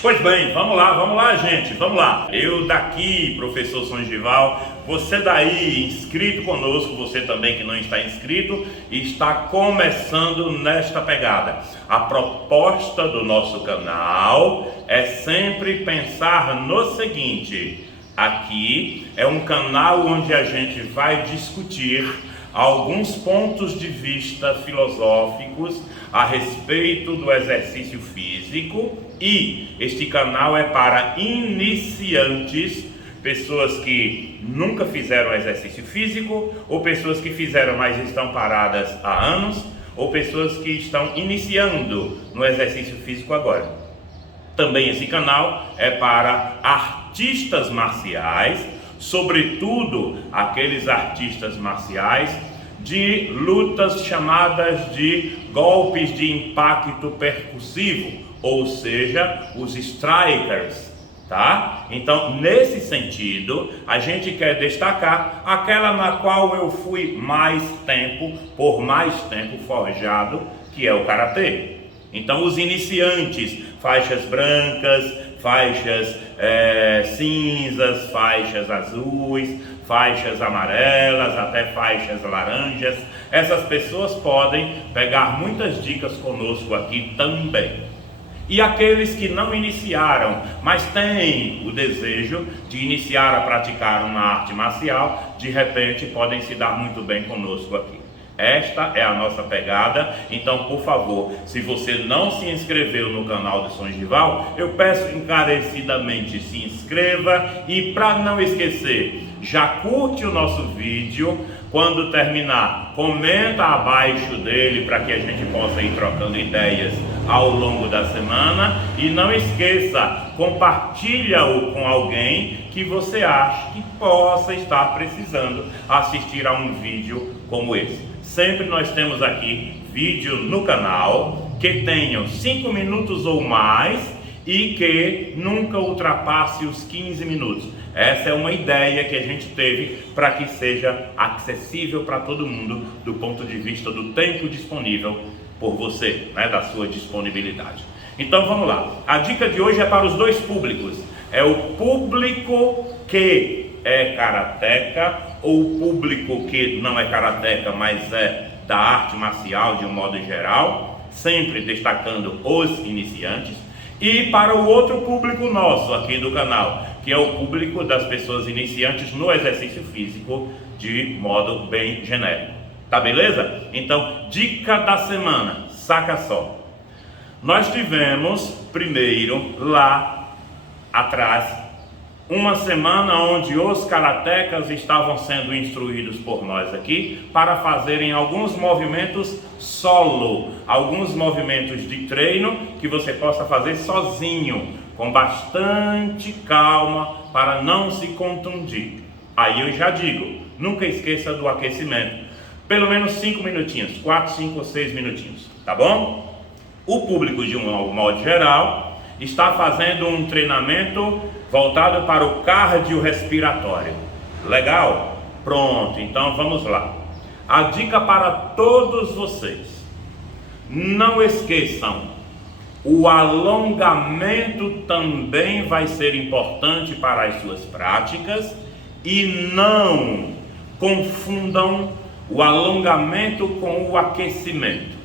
Pois bem, vamos lá, gente, vamos lá. Eu daqui, professor Songival, você daí inscrito conosco, você também que não está inscrito, está começando nesta pegada. A proposta do nosso canal é sempre pensar no seguinte: aqui é um canal onde a gente vai discutir alguns pontos de vista filosóficos a respeito do exercício físico, e este canal é para iniciantes, pessoas que nunca fizeram exercício físico, ou pessoas que fizeram, mas estão paradas há anos, ou pessoas que estão iniciando no exercício físico agora. Também esse canal é para artistas marciais, sobretudo aqueles artistas marciais de lutas chamadas de golpes de impacto percussivo, ou seja, os strikers, tá? Então, nesse sentido, a gente quer destacar aquela na qual eu fui por mais tempo forjado, que é o karatê. Então, os iniciantes, faixas brancas, faixas cinzas, faixas azuis, faixas amarelas, até faixas laranjas, essas pessoas podem pegar muitas dicas conosco aqui também. E aqueles que não iniciaram, mas têm o desejo de iniciar a praticar uma arte marcial, de repente podem se dar muito bem conosco aqui. Esta é a nossa pegada. Então, por favor, se você não se inscreveu no canal do Songival, eu peço encarecidamente, se inscreva. E para não esquecer, já curte o nosso vídeo. Quando terminar, comenta abaixo dele para que a gente possa ir trocando ideias ao longo da semana. E não esqueça, compartilha-o com alguém que você acha que possa estar precisando assistir a um vídeo como esse. Sempre nós temos aqui vídeo no canal que tenham 5 minutos ou mais e que nunca ultrapasse os 15 minutos. Essa é uma ideia que a gente teve para que seja acessível para todo mundo do ponto de vista do tempo disponível por você, né, da sua disponibilidade. Então vamos lá. A dica de hoje é para os dois públicos. É o público que é karateca ou o público que não é karateca, mas é da arte marcial de um modo geral, sempre destacando os iniciantes. E para o outro público nosso aqui do canal, que é o público das pessoas iniciantes no exercício físico de modo bem genérico. Tá beleza? Então, dica da semana, saca só. Nós tivemos primeiro lá atrás uma semana onde os karatecas estavam sendo instruídos por nós aqui para fazerem alguns movimentos solo, alguns movimentos de treino que você possa fazer sozinho, com bastante calma, para não se contundir. Aí eu já digo, nunca esqueça do aquecimento, pelo menos 5 minutinhos, 4, 5 ou 6 minutinhos, tá bom? O público, de um modo geral, está fazendo um treinamento voltado para o cardiorrespiratório. Legal? Pronto, então vamos lá. A dica para todos vocês: não esqueçam, o alongamento também vai ser importante para as suas práticas, e não confundam o alongamento com o aquecimento.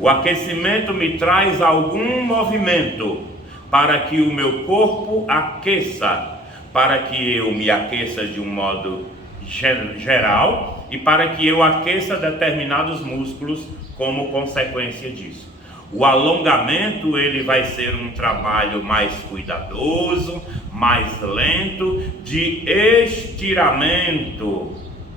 O aquecimento me traz algum movimento para que o meu corpo aqueça, para que eu me aqueça de um modo geral e para que eu aqueça determinados músculos como consequência disso. O alongamento, ele vai ser um trabalho mais cuidadoso, mais lento, de estiramento /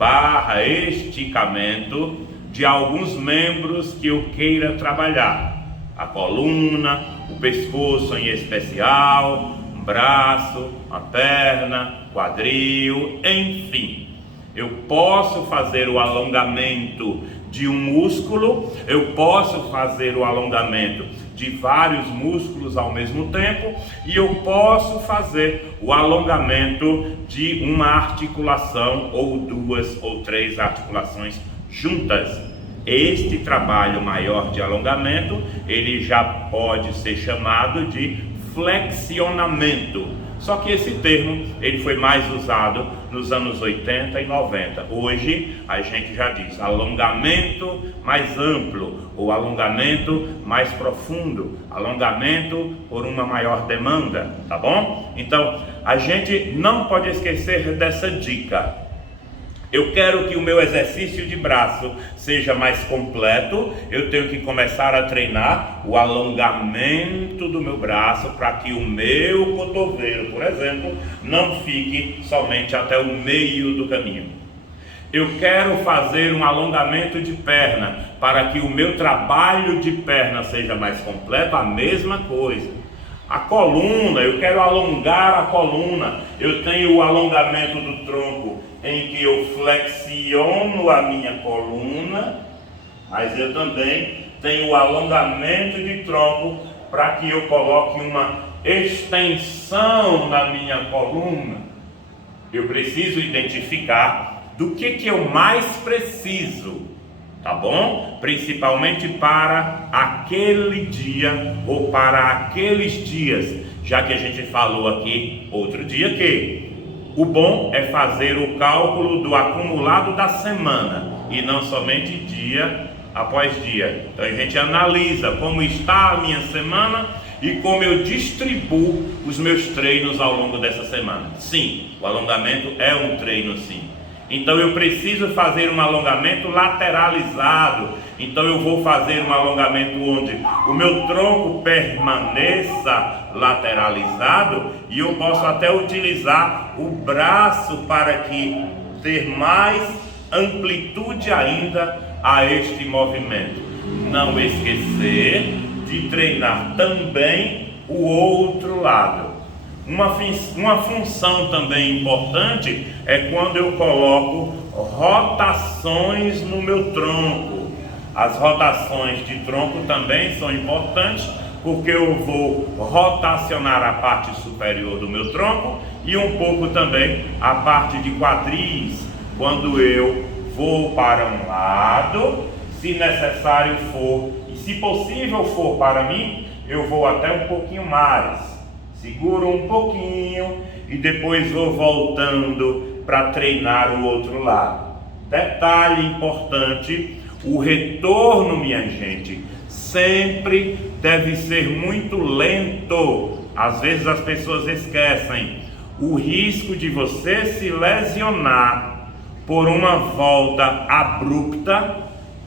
esticamento de alguns membros que eu queira trabalhar. A coluna, o pescoço em especial, um braço, a perna, quadril, enfim. Eu posso fazer o alongamento de um músculo, eu posso fazer o alongamento de vários músculos ao mesmo tempo, e eu posso fazer o alongamento de uma articulação ou 2 ou 3 articulações juntas. Este trabalho maior de alongamento, ele já pode ser chamado de flexionamento. Só que esse termo ele foi mais usado nos anos 80 e 90. Hoje a gente já diz alongamento mais amplo ou alongamento mais profundo, alongamento por uma maior demanda, tá bom? Então a gente não pode esquecer dessa dica. Eu quero que o meu exercício de braço seja mais completo, eu tenho que começar a treinar o alongamento do meu braço para que o meu cotovelo, por exemplo, não fique somente até o meio do caminho. Eu quero fazer um alongamento de perna para que o meu trabalho de perna seja mais completo, a mesma coisa. A coluna, eu quero alongar a coluna, eu tenho o alongamento do tronco, em que eu flexiono a minha coluna, mas eu também tenho o alongamento de tronco para que eu coloque uma extensão na minha coluna. Eu preciso identificar do que eu mais preciso, tá bom? Principalmente para aquele dia ou para aqueles dias, já que a gente falou aqui outro dia que o bom é fazer o cálculo do acumulado da semana e não somente dia após dia. Então a gente analisa como está a minha semana e como eu distribuo os meus treinos ao longo dessa semana. Sim, o alongamento é um treino sim. Então eu preciso fazer um alongamento lateralizado. Então eu vou fazer um alongamento onde o meu tronco permaneça lateralizado e eu posso até utilizar o braço para que ter mais amplitude ainda a este movimento. Não esquecer de treinar também o outro lado. Uma função também importante é quando eu coloco rotações no meu tronco. As rotações de tronco também são importantes porque eu vou rotacionar a parte superior do meu tronco e um pouco também a parte de quadris, quando eu vou para um lado, se necessário for, e se possível for para mim, eu vou até um pouquinho mais, seguro um pouquinho e depois vou voltando para treinar o outro lado. Detalhe importante, o retorno, minha gente, sempre deve ser muito lento. Às vezes as pessoas esquecem. O risco de você se lesionar por uma volta abrupta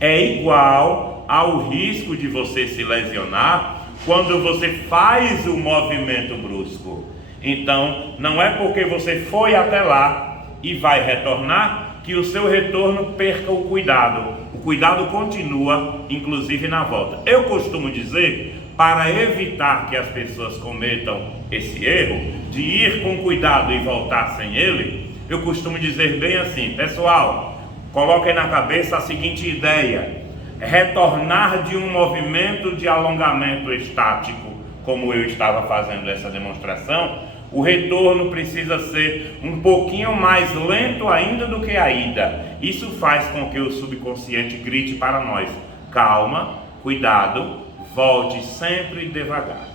é igual ao risco de você se lesionar quando você faz o movimento brusco. Então, não é porque você foi até lá e vai retornar que o seu retorno perca o cuidado. O cuidado continua, inclusive na volta. Eu costumo dizer, para evitar que as pessoas cometam esse erro, de ir com cuidado e voltar sem ele, eu costumo dizer bem assim: pessoal, coloquem na cabeça a seguinte ideia: retornar de um movimento de alongamento estático, como eu estava fazendo essa demonstração, o retorno precisa ser um pouquinho mais lento ainda do que a ida. Isso faz com que o subconsciente grite para nós: calma, cuidado, volte sempre devagar.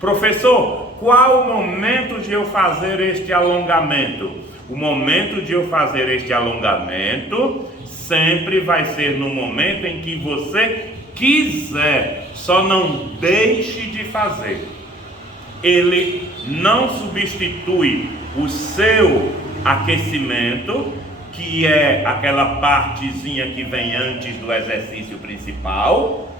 Professor, qual o momento de eu fazer este alongamento? O momento de eu fazer este alongamento sempre vai ser no momento em que você quiser, só não deixe de fazer. Ele não substitui o seu aquecimento, que é aquela partezinha que vem antes do exercício principal.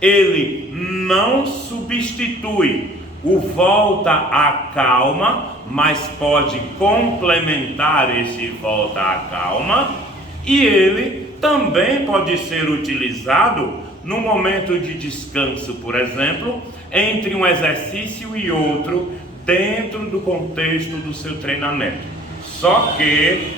Ele não substitui o volta à calma, mas pode complementar esse volta à calma, e ele também pode ser utilizado no momento de descanso, por exemplo, entre um exercício e outro, dentro do contexto do seu treinamento. Só que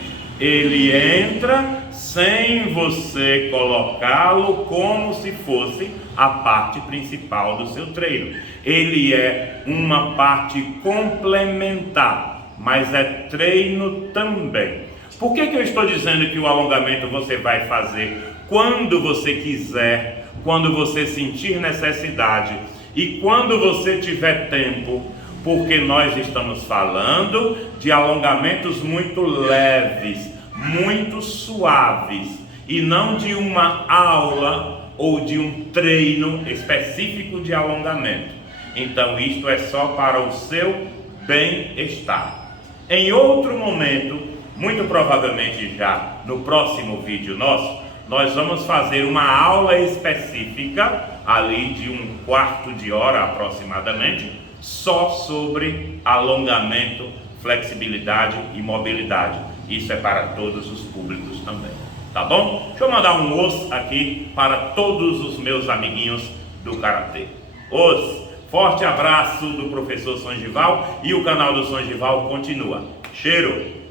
ele entra sem você colocá-lo como se fosse a parte principal do seu treino. Ele é uma parte complementar, mas é treino também. Por que eu estou dizendo que o alongamento você vai fazer quando você quiser, quando você sentir necessidade e quando você tiver tempo? porque nós estamos falando de alongamentos muito leves, muito suaves, e não de uma aula ou de um treino específico de alongamento. Então isto é só para o seu bem-estar. Em outro momento, muito provavelmente já no próximo vídeo nosso, nós vamos fazer uma aula específica, ali de 1/4 de hora aproximadamente, só sobre alongamento, flexibilidade e mobilidade. Isso é para todos os públicos também, tá bom? Deixa eu mandar um os aqui para todos os meus amiguinhos do Karatê. Os, forte abraço do professor Songival, e o canal do Songival continua. Cheiro!